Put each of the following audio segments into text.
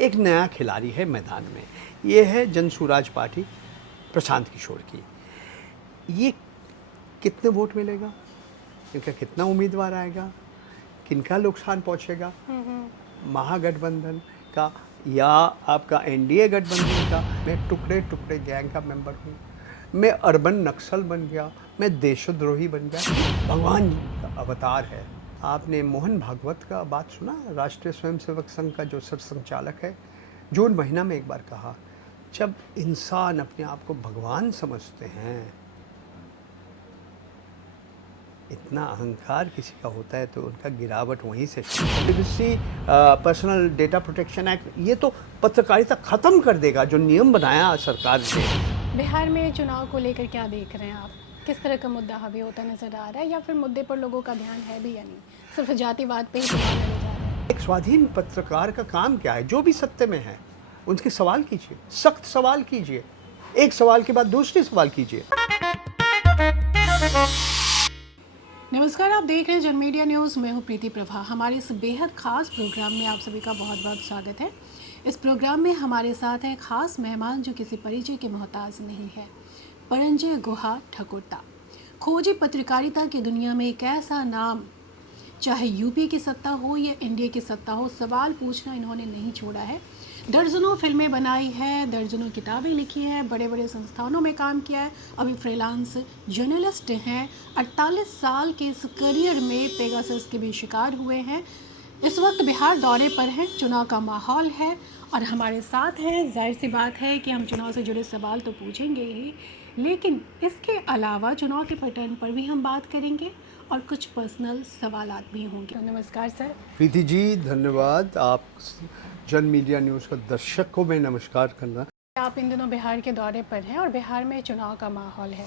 एक नया खिलाड़ी है मैदान में। ये है जन सुराज पार्टी प्रशांत किशोर की। ये कितने वोट मिलेगा, इनका कितना उम्मीदवार आएगा, किनका नुकसान पहुंचेगा, महागठबंधन का या आपका एनडीए गठबंधन का। मैं टुकड़े टुकड़े गैंग का मेंबर हूँ, मैं अर्बन नक्सल बन गया, मैं देशद्रोही बन गया। भगवान का अवतार है। आपने मोहन भागवत का बात सुना, राष्ट्रीय स्वयंसेवक संघ का जो सरसंघचालक है, जून महीना में एक बार कहा, जब इंसान अपने आप को भगवान समझते हैं, इतना अहंकार किसी का होता है तो उनका गिरावट वहीं से। Privacy personal data protection act ये तो पत्रकारिता ख़त्म कर देगा, जो नियम बनाया सरकार ने। बिहार में चुनाव को लेकर क्या देख रहे हैं आप? किस तरह का मुद्दा हावी होता नजर आ रहा है, या फिर मुद्दे पर लोगों का ध्यान है भी या नहीं? सिर्फ जातिवाद पे ही चुनाव लड़े जा रहे हैं। एक स्वाधीन पत्रकार का काम क्या है? जो भी सत्य में है उनके सवाल कीजिए, सख्त सवाल कीजिए, एक सवाल के बाद दूसरे सवाल कीजिए। नमस्कार, आप देख रहे हैं जन मीडिया न्यूज़। मैं हूं प्रीति प्रभा। हमारे इस बेहद खास प्रोग्राम में आप सभी का बहुत बहुत स्वागत है। इस प्रोग्राम में हमारे साथ हैं खास मेहमान जो किसी परिचय के मोहताज नहीं है, परंजय गुहा ठकुरता। खोजी पत्रकारिता की दुनिया में एक ऐसा नाम, चाहे यूपी की सत्ता हो या इंडिया की सत्ता हो, सवाल पूछना इन्होंने नहीं छोड़ा है। दर्जनों फिल्में बनाई है, दर्जनों किताबें लिखी हैं, बड़े बड़े संस्थानों में काम किया है, अभी फ्रीलांस जर्नलिस्ट हैं। 48 साल के इस करियर में पेगासस के भी शिकार हुए हैं। इस वक्त बिहार दौरे पर हैं, चुनाव का माहौल है और हमारे साथ हैं। जाहिर सी बात है कि हम चुनाव से जुड़े सवाल तो पूछेंगे ही, लेकिन इसके अलावा चुनाव के पैटर्न पर भी हम बात करेंगे और कुछ पर्सनल सवालात भी होंगे। नमस्कार सर। प्रीति जी धन्यवाद। आप जन मीडिया न्यूज़ का दर्शक को मैं नमस्कार करना। आप इन दिनों बिहार के दौरे पर हैं और बिहार में चुनाव का माहौल है।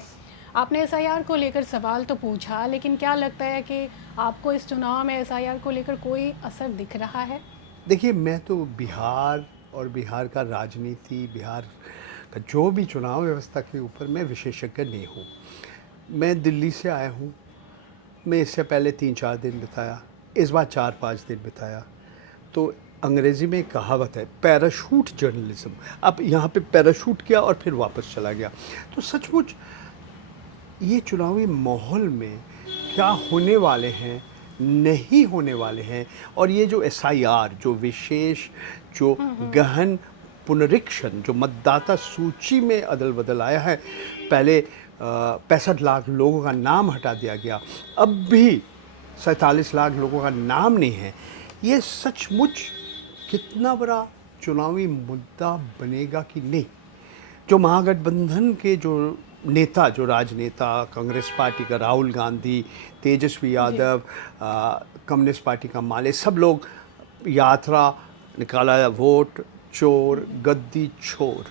आपने एसआईआर को लेकर सवाल तो पूछा, लेकिन क्या लगता है कि आपको इस चुनाव में एसआईआर को लेकर कोई असर दिख रहा है? देखिए, मैं तो बिहार और बिहार का राजनीति, बिहार का जो भी चुनाव व्यवस्था के ऊपर मैं विशेषज्ञ नहीं हूँ। मैं दिल्ली से आया हूँ। मैं इससे पहले 3-4 दिन बिताया, इस बार 4-5 दिन बिताया। तो अंग्रेज़ी में एक कहावत है, पैराशूट जर्नलिज्म। अब यहाँ पे पैराशूट किया और फिर वापस चला गया। तो सचमुच ये चुनावी माहौल में क्या होने वाले हैं, नहीं होने वाले हैं, और ये जो एसआईआर, जो विशेष, जो गहन पुनरीक्षण, जो मतदाता सूची में अदल बदल आया है, पहले 65 लाख लोगों का नाम हटा दिया गया, अब भी 47 लाख लोगों का नाम नहीं है। ये सचमुच कितना बड़ा चुनावी मुद्दा बनेगा कि नहीं? जो महागठबंधन के जो नेता, जो राजनेता, कांग्रेस पार्टी का राहुल गांधी, तेजस्वी यादव, कम्युनिस्ट पार्टी का माले, सब लोग यात्रा निकाला, वोट चोर गद्दी छोर।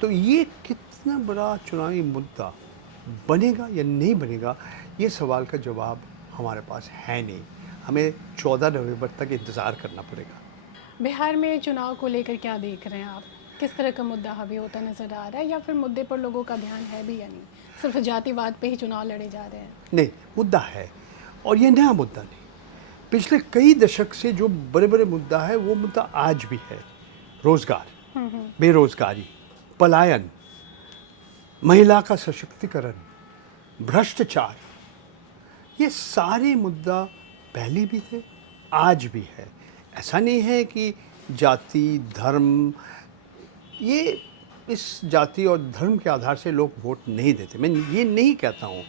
तो ये कितना बड़ा चुनावी मुद्दा बनेगा या नहीं बनेगा, ये सवाल का जवाब हमारे पास है नहीं। हमें 14 नवंबर तक इंतज़ार करना पड़ेगा। बिहार में चुनाव को लेकर क्या देख रहे हैं आप? किस तरह का मुद्दा हावी होता नजर आ रहा है, या फिर मुद्दे पर लोगों का ध्यान है भी या नहीं? सिर्फ जातिवाद पे ही चुनाव लड़े जा रहे हैं? नहीं, मुद्दा है, और ये नया मुद्दा नहीं। पिछले कई दशक से जो बड़े बड़े मुद्दा है, वो मुद्दा आज भी है। रोजगार, बेरोजगारी, पलायन, महिला का सशक्तिकरण, भ्रष्टाचार, ये सारे मुद्दा पहले भी थे, आज भी है। ऐसा नहीं है कि जाति, धर्म, ये इस जाति और धर्म के आधार से लोग वोट नहीं देते, मैं ये नहीं कहता हूँ।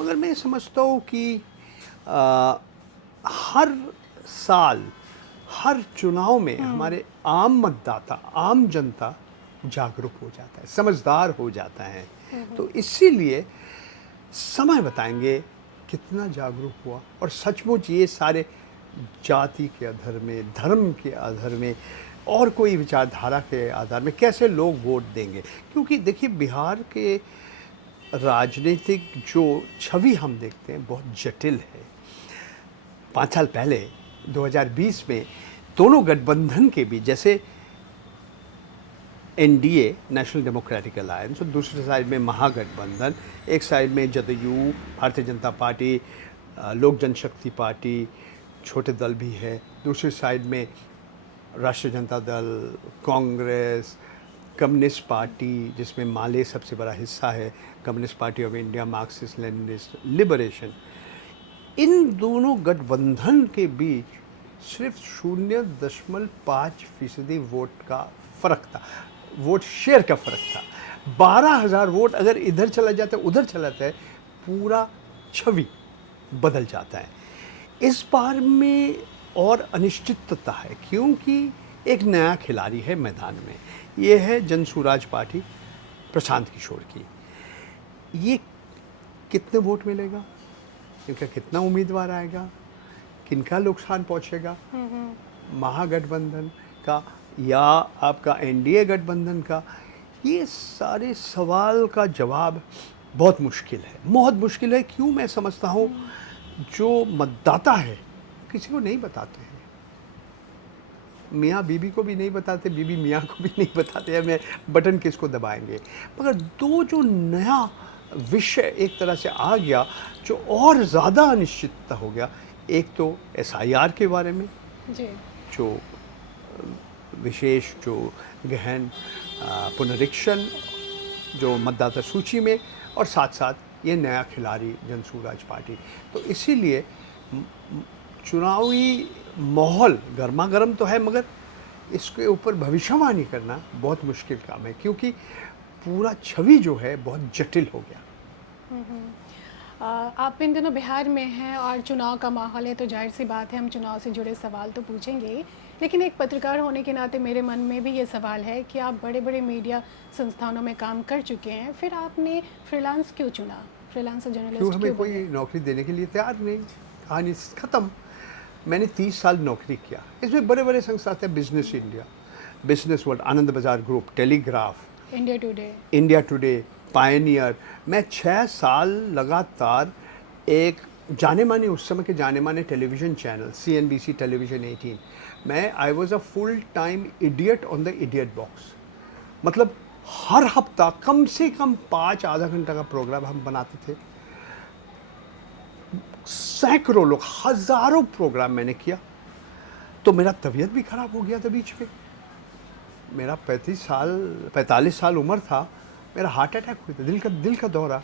मगर मैं समझता हूँ कि हर साल, हर चुनाव में हमारे आम मतदाता, आम जनता जागरूक हो जाता है, समझदार हो जाता है। तो इसीलिए समय बताएंगे कितना जागरूक हुआ, और सचमुच ये सारे जाति के आधार में, धर्म के आधार में, और कोई विचारधारा के आधार में कैसे लोग वोट देंगे। क्योंकि देखिए, बिहार के राजनीतिक जो छवि हम देखते हैं बहुत जटिल है। 5 साल पहले 2020 में दोनों गठबंधन के बीच, जैसे एनडीए, नेशनल डेमोक्रेटिक अलायंस, और दूसरी साइड में महागठबंधन, एक साइड में जदयू, भारतीय जनता पार्टी, लोक जनशक्ति पार्टी, छोटे दल भी है, दूसरी साइड में राष्ट्रीय जनता दल, कांग्रेस, कम्युनिस्ट पार्टी जिसमें माले सबसे बड़ा हिस्सा है, Communist Party of India, Marxist Leninist Liberation, इन दोनों गठबंधन के बीच सिर्फ 0.5% वोट का फ़र्क था, वोट शेयर का फ़र्क था। 12,000 वोट अगर इधर चला जाता है उधर चला जाता है, पूरा छवि बदल जाता है। इस बार में और अनिश्चितता है क्योंकि एक नया खिलाड़ी है मैदान में, ये है जन स्वराज पार्टी प्रशांत किशोर की। ये कितने वोट मिलेगा, इनका कितना उम्मीदवार आएगा, किनका नुकसान पहुंचेगा, महागठबंधन का या आपका एनडीए गठबंधन का, ये सारे सवाल का जवाब बहुत मुश्किल है, बहुत मुश्किल है। क्यों मैं समझता हूँ जो मतदाता है किसी को नहीं बताते हैं, मियाँ बीबी को भी नहीं बताते, बीबी मियाँ को भी नहीं बताते हैं मैं बटन किसको दबाएंगे। मगर दो जो नया विषय एक तरह से आ गया जो और ज़्यादा अनिश्चितता हो गया, एक तो एसआईआर के बारे में जी। जो विशेष जो गहन पुनरीक्षण जो मतदाता सूची में, और साथ साथ ये नया खिलाड़ी जन स्वराज पार्टी। तो इसीलिए चुनावी माहौल गर्मा गर्म तो है, मगर इसके ऊपर भविष्यवाणी करना बहुत मुश्किल काम है क्योंकि पूरा छवि जो है बहुत जटिल हो गया। आप इन दिनों बिहार में हैं और चुनाव का माहौल है, तो जाहिर सी बात है हम चुनाव से जुड़े सवाल तो पूछेंगे, लेकिन एक पत्रकार होने के नाते मेरे मन में भी ये सवाल है कि आप बड़े बड़े मीडिया संस्थानों में काम कर चुके हैं, फिर आपने फ्रीलांस क्यों चुना, फ्रीलांसर जर्नलिस्ट क्यों हमें क्यों कोई बने? नौकरी देने के लिए तैयार नहीं, कहानी ख़त्म। मैंने 30 साल नौकरी किया, इसमें बड़े बड़े संस्था थे, बिजनेस इंडिया, बिजनेस वर्ल्ड, आनंद बाजार group, telegraph, India today, Pioneer. मैं 6 साल लगातार एक जाने माने, उस समय के जाने माने टेलीविज़न चैनल CNBC टेलीविज़न 18, मैं I was a full time idiot on the idiot box. मतलब हर हफ्ता कम से कम 5 आधा घंटा का प्रोग्राम हम बनाते थे, सैकड़ों लोग, हज़ारों प्रोग्राम मैंने किया। तो मेरा तबीयत भी ख़राब हो गया था बीच में, मेरा 45 साल उम्र था, मेरा हार्ट अटैक हुआ था, दिल का दौरा।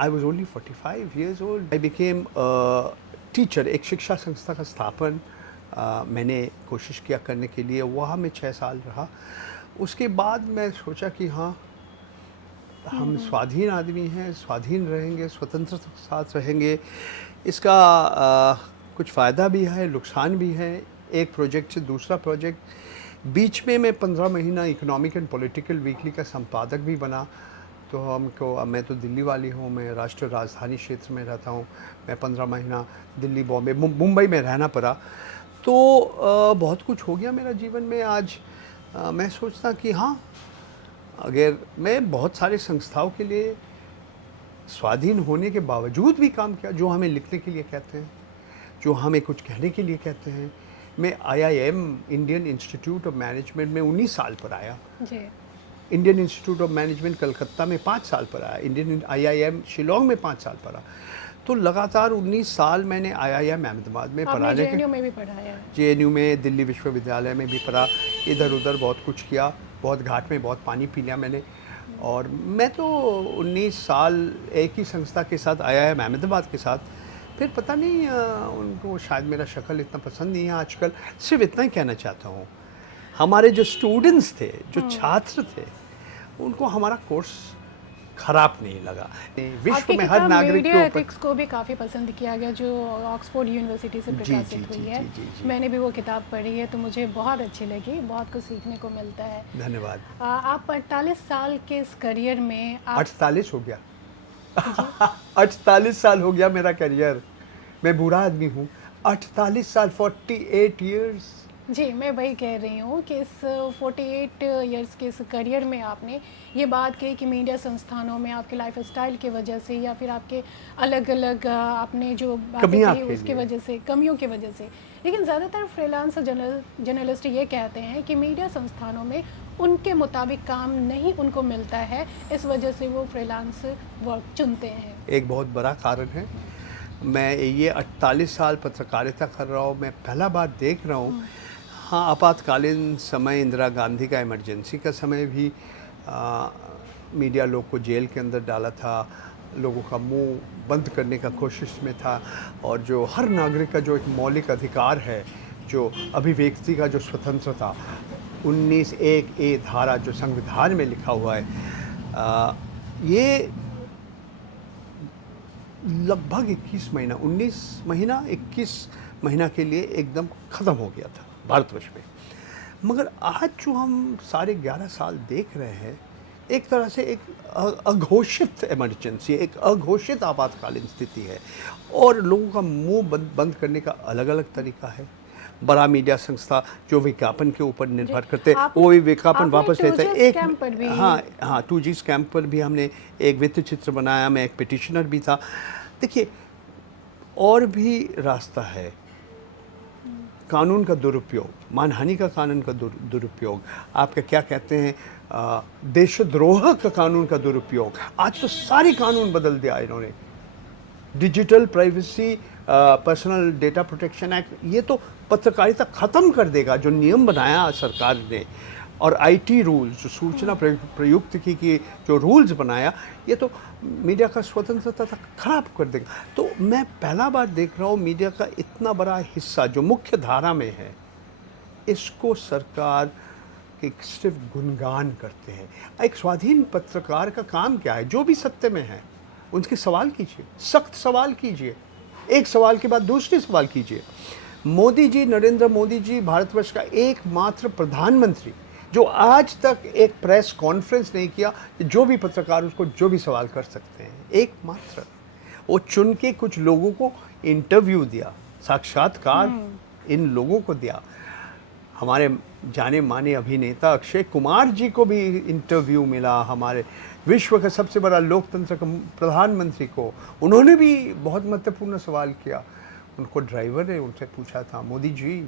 I was only 45 years old. I became teacher, एक शिक्षा संस्था का स्थापन मैंने कोशिश किया करने के लिए, वहाँ मैं 6 साल रहा। उसके बाद मैं सोचा कि हाँ, हम स्वाधीन आदमी हैं, स्वाधीन रहेंगे, स्वतंत्रता के साथ रहेंगे। इसका कुछ फ़ायदा भी है, नुकसान भी है, एक प्रोजेक्ट से दूसरा प्रोजेक्ट। बीच में मैं 15 महीना इकोनॉमिक एंड पॉलिटिकल वीकली का संपादक भी बना। तो हमको, मैं तो दिल्ली वाली हूँ, मैं राष्ट्रीय राजधानी क्षेत्र में रहता हूँ, मैं 15 महीना दिल्ली, बॉम्बे, मुंबई में रहना पड़ा। तो बहुत कुछ हो गया मेरा जीवन में। आज मैं सोचता कि हाँ, अगर मैं बहुत सारे संस्थाओं के लिए स्वाधीन होने के बावजूद भी काम किया, जो हमें लिखने के लिए कहते हैं, जो हमें कुछ कहने के लिए कहते हैं। मैं IIM, Indian Institute of Management में 19 साल पर आया जी। Indian Institute of Management Calcutta में 5 साल पर आया, इंडियन IIM शिलोंग में 5 साल पर आया। तो लगातार 19 साल मैंने IIM अहमदाबाद में पढ़ाने के, JNU में भी पढ़ाया है। JNU में, दिल्ली विश्वविद्यालय में भी पढ़ा, इधर उधर बहुत कुछ किया, बहुत घाट में बहुत पानी पी लिया मैंने। और मैं तो 19 साल एक ही संस्था के साथ, IIM अहमदाबाद के साथ। फिर पता नहीं उनको शायद मेरा शक्ल इतना पसंद नहीं है आजकल। सिर्फ इतना ही कहना चाहता हूँ, हमारे जो स्टूडेंट्स थे, जो छात्र थे, उनको हमारा कोर्स खराब नहीं लगा। विश्व में हर नागरिक के ऊपर एथिक्स को भी काफ़ी पसंद किया गया, जो ऑक्सफोर्ड यूनिवर्सिटी से प्रकाशित हुई है। मैंने भी वो किताब पढ़ी है, तो मुझे बहुत अच्छी लगी, बहुत कुछ सीखने को मिलता है। धन्यवाद। आप 48 साल के इस करियर में 48 हो गया 48 साल हो गया मेरा करियर। मैं बुरा आदमी हूँ। 48 साल, 48 years। जी, मैं वही कह रही हूँ कि इस 48 इयर्स के इस करियर में आपने ये बात कही कि मीडिया संस्थानों में आपके लाइफस्टाइल की वजह से या फिर आपके अलग अलग आपने जो बातें कही उसकी वजह से, कमियों की वजह से। लेकिन ज़्यादातर फ्रीलांसर जर्नलिस्ट ये कहते हैं कि मीडिया संस्थानों में उनके मुताबिक काम नहीं उनको मिलता है, इस वजह से वो फ्रीलांस वर्क चुनते हैं। एक बहुत बड़ा कारण है। मैं ये 48 साल पत्रकारिता कर रहा हूँ, मैं पहला बार देख रहा हूँ हाँ, आपातकालीन समय इंदिरा गांधी का इमरजेंसी का समय भी मीडिया लोग को जेल के अंदर डाला था, लोगों का मुंह बंद करने का कोशिश में था। और जो हर नागरिक का जो एक मौलिक अधिकार है, जो अभिव्यक्ति का जो स्वतंत्रता, 19(1)(a) धारा जो संविधान में लिखा हुआ है, ये लगभग 21 महीना 19 महीना 21 महीना के लिए एकदम ख़त्म हो गया था भारतवर्ष में। मगर आज जो हम सारे 11 साल देख रहे हैं, एक तरह से एक अघोषित इमरजेंसी, एक अघोषित आपातकालीन स्थिति है। और लोगों का मुंह बंद करने का अलग अलग तरीका है। बड़ा मीडिया संस्था जो विज्ञापन के ऊपर निर्भर करते हैं, वो भी विज्ञापन वापस लेते हैं। एक हाँ 2G स्कैम पर भी हमने एक वित्त चित्र बनाया, मैं एक पिटिशनर भी था। देखिए, और भी रास्ता है। कानून का दुरुपयोग, मानहानि का कानून का दुरुपयोग, आपका क्या कहते हैं, देशद्रोह का कानून का दुरुपयोग। आज तो सारे कानून बदल दिया इन्होंने। Digital privacy, personal data protection act, ये तो पत्रकारिता ख़त्म कर देगा। जो नियम बनाया सरकार ने, और IT रूल्स, जो सूचना प्रयुक्ति की जो रूल्स बनाया, ये तो मीडिया का स्वतंत्रता खराब कर देगा। तो मैं पहला बार देख रहा हूँ मीडिया का इतना बड़ा हिस्सा जो मुख्य धारा में है, इसको सरकार के सिर्फ गुणगान करते हैं। एक स्वाधीन पत्रकार का काम क्या है? जो भी सत्य में है उनके सवाल कीजिए, सख्त सवाल कीजिए, एक सवाल के बाद दूसरे सवाल कीजिए। मोदी जी, नरेंद्र मोदी जी, भारतवर्ष का एकमात्र प्रधानमंत्री जो आज तक एक प्रेस कॉन्फ्रेंस नहीं किया, जो भी पत्रकार उसको जो भी सवाल कर सकते हैं, एकमात्र। वो चुन के कुछ लोगों को इंटरव्यू दिया, साक्षात्कार इन लोगों को दिया। हमारे जाने माने अभिनेता अक्षय कुमार जी को भी इंटरव्यू मिला, हमारे विश्व का सबसे बड़ा लोकतंत्र का प्रधानमंत्री को। उन्होंने भी बहुत महत्वपूर्ण सवाल किया। उनको ड्राइवर ने उनसे पूछा था, मोदी जी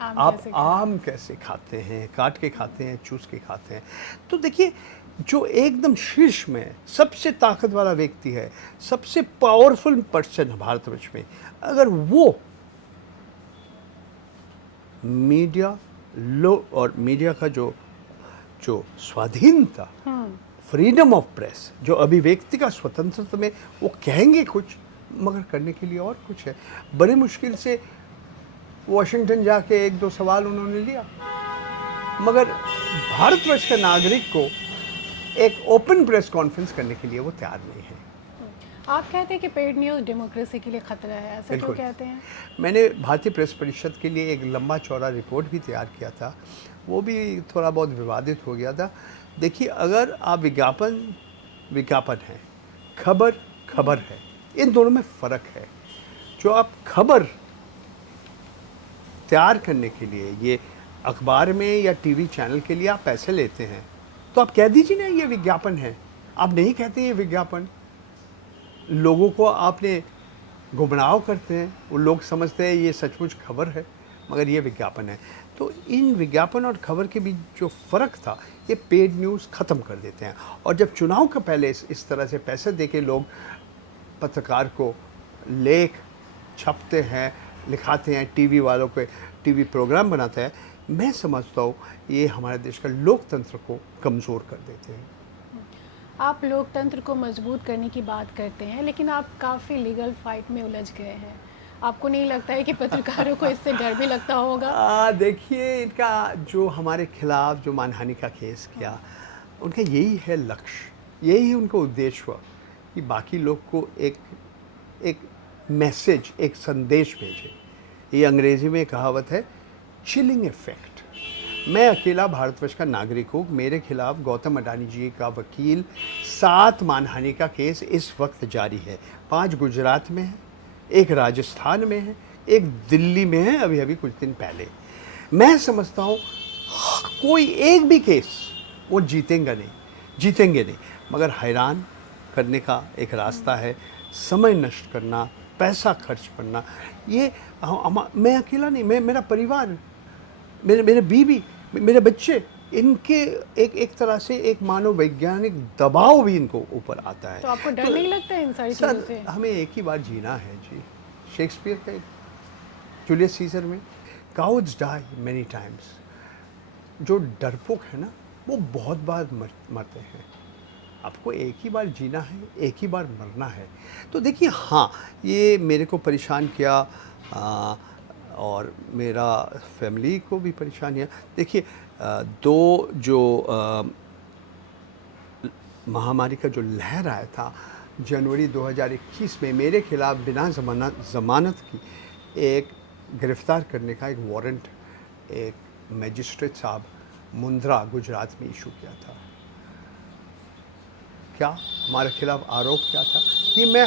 आप आम कैसे खाते हैं? काट के खाते हैं, चूस के खाते हैं? तो देखिए, जो एकदम शीर्ष में सबसे ताकत वाला व्यक्ति है, सबसे पावरफुल पर्सन है भारतवर्ष में, अगर वो मीडिया और मीडिया का जो स्वाधीनता, फ्रीडम ऑफ प्रेस, जो अभिव्यक्ति का स्वतंत्रता में, वो कहेंगे कुछ मगर करने के लिए और कुछ है। बड़ी मुश्किल से वॉशिंगटन जाके 1-2 सवाल उन्होंने लिया, मगर भारतवर्ष के नागरिक को एक ओपन प्रेस कॉन्फ्रेंस करने के लिए वो तैयार नहीं है। आप कहते हैं कि पेड न्यूज़ डेमोक्रेसी के लिए खतरा है, ऐसा क्यों कहते हैं? मैंने भारतीय प्रेस परिषद के लिए एक लंबा चौड़ा रिपोर्ट भी तैयार किया था, वो भी थोड़ा बहुत विवादित हो गया था। देखिए, अगर आप विज्ञापन है, खबर है, इन दोनों में फ़र्क है। जो आप खबर तैयार करने के लिए, ये अखबार में या टीवी चैनल के लिए आप पैसे लेते हैं, तो आप कह दीजिए ना ये विज्ञापन है। आप नहीं कहते ये विज्ञापन, लोगों को आपने गुमराह करते हैं, वो लोग समझते हैं ये सचमुच खबर है मगर ये विज्ञापन है। तो इन विज्ञापन और खबर के बीच जो फ़र्क था, ये पेड न्यूज़ ख़त्म कर देते हैं। और जब चुनाव का पहले इस तरह से पैसे देके लोग पत्रकार को लेख छपते हैं, लिखाते हैं, टीवी वालों के टीवी प्रोग्राम बनाते हैं, मैं समझता हूँ ये हमारे देश का लोकतंत्र को कमज़ोर कर देते हैं। आप लोकतंत्र को मजबूत करने की बात करते हैं, लेकिन आप काफ़ी लीगल फाइट में उलझ गए हैं। आपको नहीं लगता है कि पत्रकारों को इससे डर भी लगता होगा? देखिए, इनका जो हमारे खिलाफ जो मानहानि का केस किया, उनका यही है लक्ष्य, यही उनका उद्देश्य हुआ कि बाकी लोग को एक मैसेज, एक संदेश भेजे। ये अंग्रेज़ी में कहावत है, चिलिंग इफेक्ट। मैं अकेला भारतवर्ष का नागरिक हूँ, मेरे खिलाफ गौतम अडानी जी का वकील 7 मानहानि का केस इस वक्त जारी है। 5 गुजरात में है, 1 राजस्थान में है, 1 दिल्ली में है, अभी कुछ दिन पहले। मैं समझता हूँ कोई एक भी केस वो जीतेंगे नहीं, मगर हैरान करने का एक रास्ता है, समय नष्ट करना, पैसा खर्च करना। ये मैं अकेला नहीं, मेरा परिवार, मेरे बीवी, मेरे बच्चे, इनके एक तरह से एक मानव वैज्ञानिक दबाव भी इनको ऊपर आता है। तो आपको डर नहीं लगता है इन सारी चीज़ों से? हमें एक ही बार जीना है जी। शेक्सपियर का जूलियस सीजर में काउड्स डाई मैनी टाइम्स। जो डरपोक है ना, वो बहुत बार मरते हैं। आपको एक ही बार जीना है, एक ही बार मरना है। तो देखिए, हाँ, ये मेरे को परेशान किया, और मेरा फैमिली को भी परेशान किया। देखिए, दो जो महामारी का जो लहर आया था जनवरी 2021 में, मेरे खिलाफ बिना ज़मानत की एक गिरफ़्तार करने का एक वारंट एक मजिस्ट्रेट साहब मुंद्रा गुजरात में इशू किया था। क्या हमारे खिलाफ आरोप क्या था कि मैं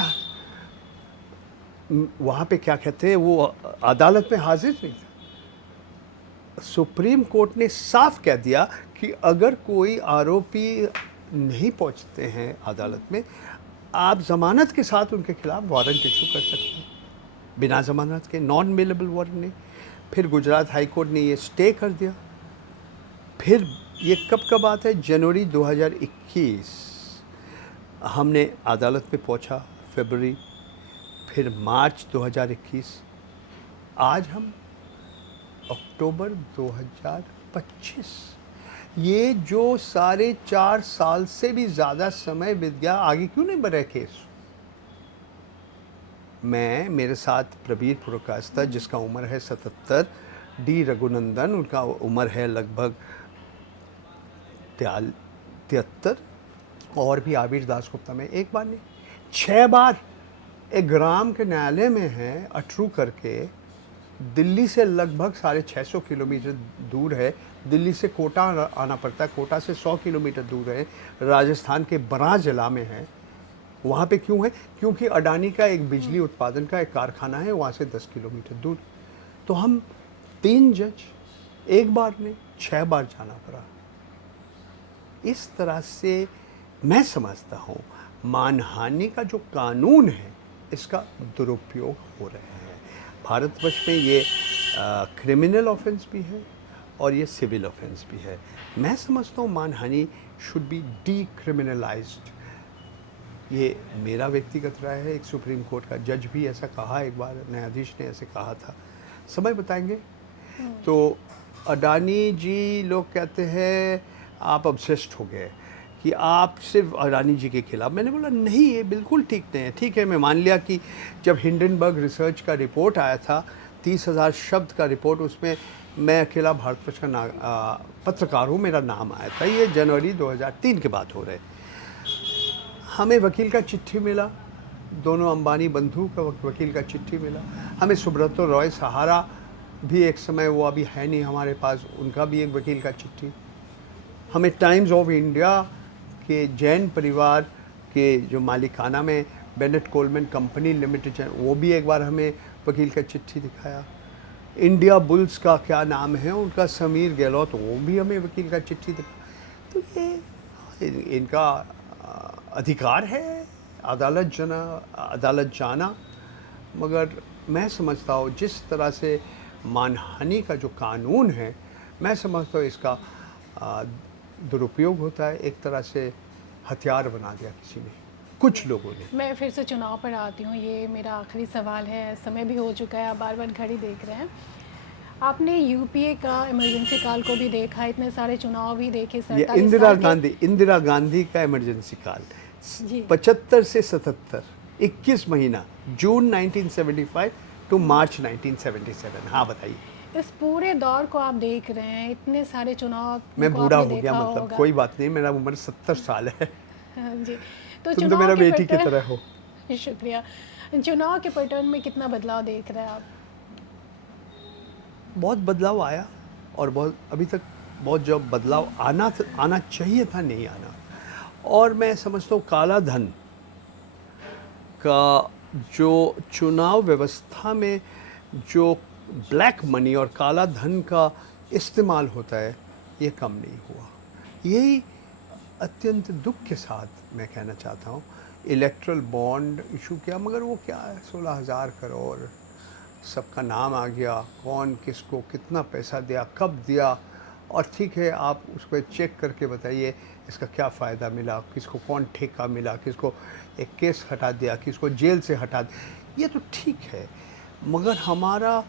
वहाँ पे क्या कहते हैं, वो अदालत में हाजिर नहीं था। सुप्रीम कोर्ट ने साफ कह दिया कि अगर कोई आरोपी नहीं पहुँचते हैं अदालत में, आप ज़मानत के साथ उनके खिलाफ वारंट इशू कर सकते हैं, बिना ज़मानत के, नॉन बेलेबल वारंट नहीं। फिर गुजरात हाई कोर्ट ने ये स्टे कर दिया। फिर ये कब बात है, जनवरी 2021 हमने अदालत में पहुंचा, फरवरी, फिर मार्च 2021, आज हम अक्टूबर 2025। ये जो 4.5 साल से भी ज़्यादा समय बीत गया, आगे क्यों नहीं बढ़ा केस? मैं, मेरे साथ प्रबीर पुरकास्ता जिसका उम्र है 77, डी रघुनंदन उनका उम्र है लगभग 73, और भी आबिर दास गुप्ता में एक बार नहीं 6 बार एक ग्राम के न्यायालय में हैं अटरू करके। दिल्ली से लगभग 650 किलोमीटर दूर है, दिल्ली से कोटा आना पड़ता है, कोटा से 100 किलोमीटर दूर है, राजस्थान के बराह जिला में है। वहाँ पे क्यों है? क्योंकि अडानी का एक बिजली उत्पादन का एक कारखाना है, वहाँ से 10 किलोमीटर दूर। तो हम 3 जज, एक बार नहीं 6 बार जाना पड़ा। इस तरह से मैं समझता हूँ मानहानि का जो कानून है, इसका दुरुपयोग हो रहा है। भारतवर्ष में ये क्रिमिनल ऑफेंस भी है और ये सिविल ऑफेंस भी है। मैं समझता हूँ मानहानि शुड बी डीक्रिमिनलाइज्ड। ये मेरा व्यक्तिगत राय है। एक सुप्रीम कोर्ट का जज भी ऐसा कहा, एक बार न्यायाधीश ने ऐसे कहा था। समय बताएंगे। तो अडानी जी, लोग कहते हैं आप ऑब्सेस्ड हो गए कि आप सिर्फ अडानी जी के खिलाफ। मैंने बोला नहीं, ये बिल्कुल ठीक नहीं है। ठीक है, मैं मान लिया कि जब हिंडनबर्ग रिसर्च का रिपोर्ट आया था, 30,000 शब्द का रिपोर्ट, उसमें मैं अकेला भारतवर्ष का पत्रकार हूँ, मेरा नाम आया था। ये जनवरी 2003 की बात हो रही। हमें वकील का चिट्ठी मिला, दोनों अंबानी बंधु का वकील का चिट्ठी मिला। हमें सुब्रतो रॉय सहारा भी एक समय, वो अभी है नहीं हमारे पास, उनका भी एक वकील का चिट्ठी। हमें टाइम्स ऑफ इंडिया के जैन परिवार के जो मालिकाना में बेनेट कोलमैन कंपनी लिमिटेड है, वो भी एक बार हमें वकील का चिट्ठी दिखाया। इंडिया बुल्स का क्या नाम है उनका, समीर गहलोत, वो भी हमें वकील का चिट्ठी दिखाया। तो ये इनका अधिकार है अदालत जाना। मगर मैं समझता हूँ जिस तरह से मानहानि का जो कानून है, मैं समझता हूँ इसका दुरुपयोग होता है। एक तरह से हथियार बना दिया किसी ने, कुछ लोगों ने। मैं फिर से चुनाव पर आती हूँ, ये मेरा आखिरी सवाल है, समय भी हो चुका है, आप बार बार घड़ी देख रहे हैं। आपने यूपीए का इमरजेंसी काल को भी देखा, इतने सारे चुनाव भी देखे, ये इंदिरा गांधी का इमरजेंसी काल 75 से 77, 21 महीना, जून 1975 टू मार्च 1977। हाँ बताइए। इस पूरे दौर को आप देख रहे हैं, इतने सारे चुनाव। मैं बूढ़ा हो गया, मतलब कोई बात नहीं, मेरा उम्र 70 साल है। जी, तुम तो मेरा बेटी की तरह हो। शुक्रिया। चुनाव के पैटर्न में कितना बदलाव देख रहे हैं आप? बहुत बदलाव आया, और बहुत अभी तक बहुत जो बदलाव आना चाहिए था नहीं आना। और मैं समझता हूँ काला धन का जो चुनाव व्यवस्था में जो ब्लैक मनी और काला धन का इस्तेमाल होता है, ये कम नहीं हुआ। यही अत्यंत दुख के साथ मैं कहना चाहता हूँ। इलेक्ट्रल बॉन्ड इशू किया, मगर वो क्या है, 16,000 करोड़, सबका नाम आ गया, कौन किसको कितना पैसा दिया, कब दिया। और ठीक है, आप उसको चेक करके बताइए इसका क्या फ़ायदा मिला, किसको कौन ठेका मिला, किसको एक केस हटा दिया, किसको जेल से हटा दिया, ये तो ठीक है। मगर हमारा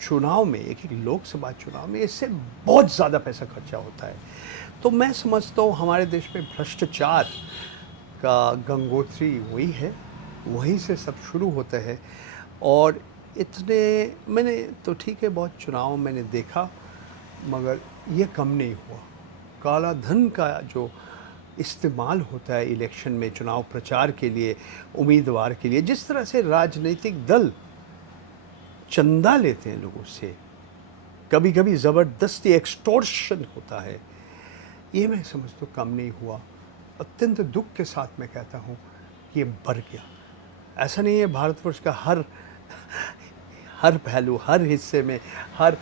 चुनाव में, एक एक लोकसभा चुनाव में इससे बहुत ज़्यादा पैसा खर्चा होता है। तो मैं समझता हूँ हमारे देश में भ्रष्टाचार का गंगोत्री वही है, वहीं से सब शुरू होता है। और इतने मैंने तो ठीक है बहुत चुनाव मैंने देखा, मगर ये कम नहीं हुआ। काला धन का जो इस्तेमाल होता है इलेक्शन में, चुनाव प्रचार के लिए, उम्मीदवार के लिए, जिस तरह से राजनीतिक दल चंदा लेते हैं लोगों से, कभी कभी ज़बरदस्ती एक्सटॉर्शन होता है, ये मैं समझता हूँ कम नहीं हुआ। अत्यंत दुख के साथ मैं कहता हूँ कि ये बढ़ गया। ऐसा नहीं है, भारतवर्ष का हर पहलू, हर हिस्से में, हर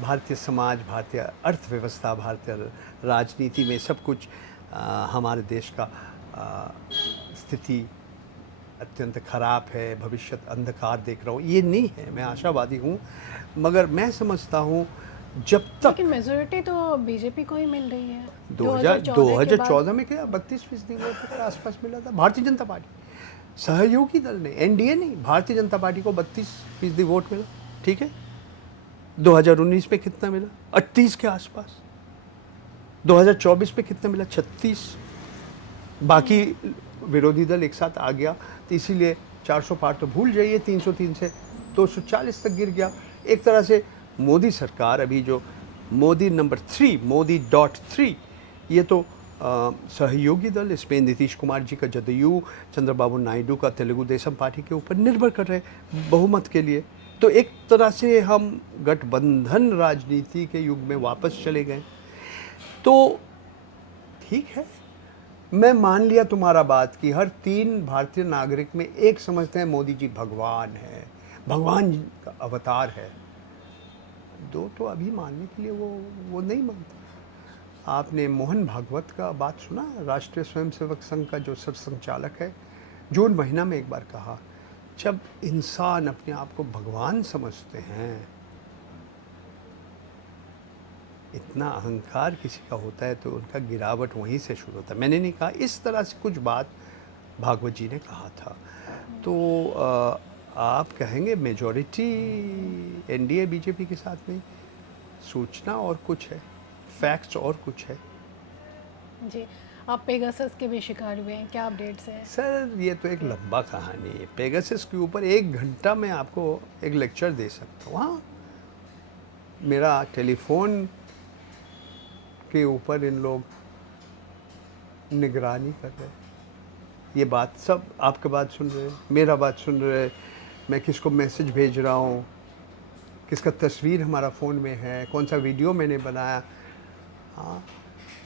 भारतीय समाज, भारतीय अर्थव्यवस्था, भारतीय राजनीति में सब कुछ हमारे देश का स्थिति अत्यंत खराब है, भविष्य अंधकार देख रहा हूँ, ये नहीं है। मैं आशावादी हूँ, मगर मैं समझता हूँ जब तक, लेकिन मेजोरिटी तो बीजेपी को ही मिल रही है। 2014 में क्या 32% वोट के आसपास मिला था भारतीय जनता पार्टी, सहयोगी दल ने, एनडीए नहीं, भारतीय जनता पार्टी को 32% वोट मिला। ठीक है, 2019 में कितना मिला? 38 के आसपास। 2024 में कितना मिला? 36। बाकी विरोधी दल एक साथ आ गया, तो इसीलिए 400 पार तो भूल जाइए, 303 से 240 तक गिर गया। एक तरह से मोदी सरकार, अभी जो मोदी नंबर 3, मोदी.3, ये तो सहयोगी दल, इसमें नीतीश कुमार जी का जदयू, चंद्रबाबू नायडू का तेलुगु देशम पार्टी के ऊपर निर्भर कर रहे बहुमत के लिए। तो एक तरह से हम गठबंधन राजनीति के युग में वापस चले गए। तो ठीक है, मैं मान लिया तुम्हारा बात कि हर 3 भारतीय नागरिक में एक समझते हैं मोदी जी भगवान है, भगवान का अवतार है। 2 तो अभी मानने के लिए वो नहीं मानते। आपने मोहन भागवत का बात सुना? राष्ट्रीय स्वयंसेवक संघ का जो सरसंघचालक है, जून महीना में एक बार कहा, जब इंसान अपने आप को भगवान समझते हैं, इतना अहंकार किसी का होता है तो उनका गिरावट वहीं से शुरू होता है। मैंने नहीं कहा, इस तरह से कुछ बात भागवत जी ने कहा था। तो आप कहेंगे मेजॉरिटी एनडीए बीजेपी के साथ नहीं, सूचना और कुछ है, फैक्ट्स और कुछ है। जी, आप पेगासस के भी शिकार हुए हैं, क्या अपडेट्स हैं? सर ये तो एक लंबा कहानी है। पेगासस के ऊपर 1 घंटा में आपको एक लेक्चर दे सकता हूँ। हाँ, मेरा टेलीफोन के ऊपर इन लोग निगरानी कर रहे हैं। ये बात सब आपके बात सुन रहे हैं, मेरा बात सुन रहे हैं, मैं किसको मैसेज भेज रहा हूँ, किसका तस्वीर हमारा फ़ोन में है, कौन सा वीडियो मैंने बनाया। हाँ,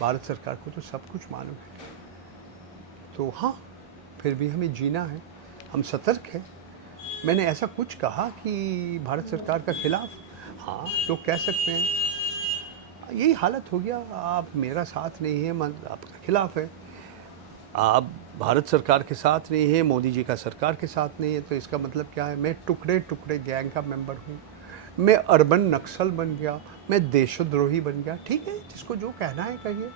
भारत सरकार को तो सब कुछ मालूम है। तो हाँ, फिर भी हमें जीना है, हम सतर्क हैं। मैंने ऐसा कुछ कहा कि भारत सरकार का खिलाफ? हाँ, लोग कह सकते हैं। यही हालत हो गया, आप मेरा साथ नहीं है, आपका खिलाफ है। आप भारत सरकार के साथ नहीं है, मोदी जी का सरकार के साथ नहीं है, तो इसका मतलब क्या है? मैं टुकड़े टुकड़े गैंग का मेंबर हूँ, मैं अर्बन नक्सल बन गया, मैं देशद्रोही बन गया। ठीक है, जिसको जो कहना है कहिए,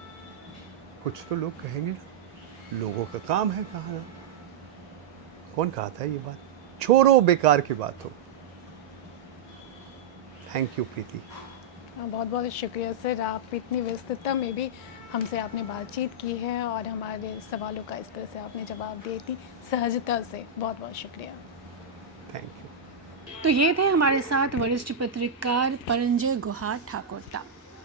कुछ तो लोग कहेंगे ना, लोगों का काम है कहना। कौन कहा था ये बात? छोड़ो, बेकार की बात हो। थैंक यू प्रीति। बहुत बहुत शुक्रिया सर, आप इतनी व्यस्तता में भी हमसे आपने बातचीत की है और हमारे सवालों का इस तरह से आपने जवाब दिए, इतनी सहजता से, बहुत बहुत शुक्रिया। Thank you. तो ये थे हमारे साथ वरिष्ठ पत्रकार परंजय गुहा ठाकुरता।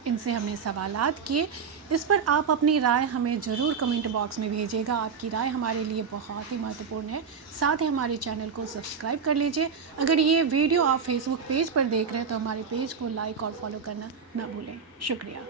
इनसे हमने सवालात किए। इस पर आप अपनी राय हमें ज़रूर कमेंट बॉक्स में भेजिएगा। आपकी राय हमारे लिए बहुत ही महत्वपूर्ण है। साथ ही हमारे चैनल को सब्सक्राइब कर लीजिए। अगर ये वीडियो आप फेसबुक पेज पर देख रहे हैं तो हमारे पेज को लाइक और फॉलो करना ना भूलें। शुक्रिया।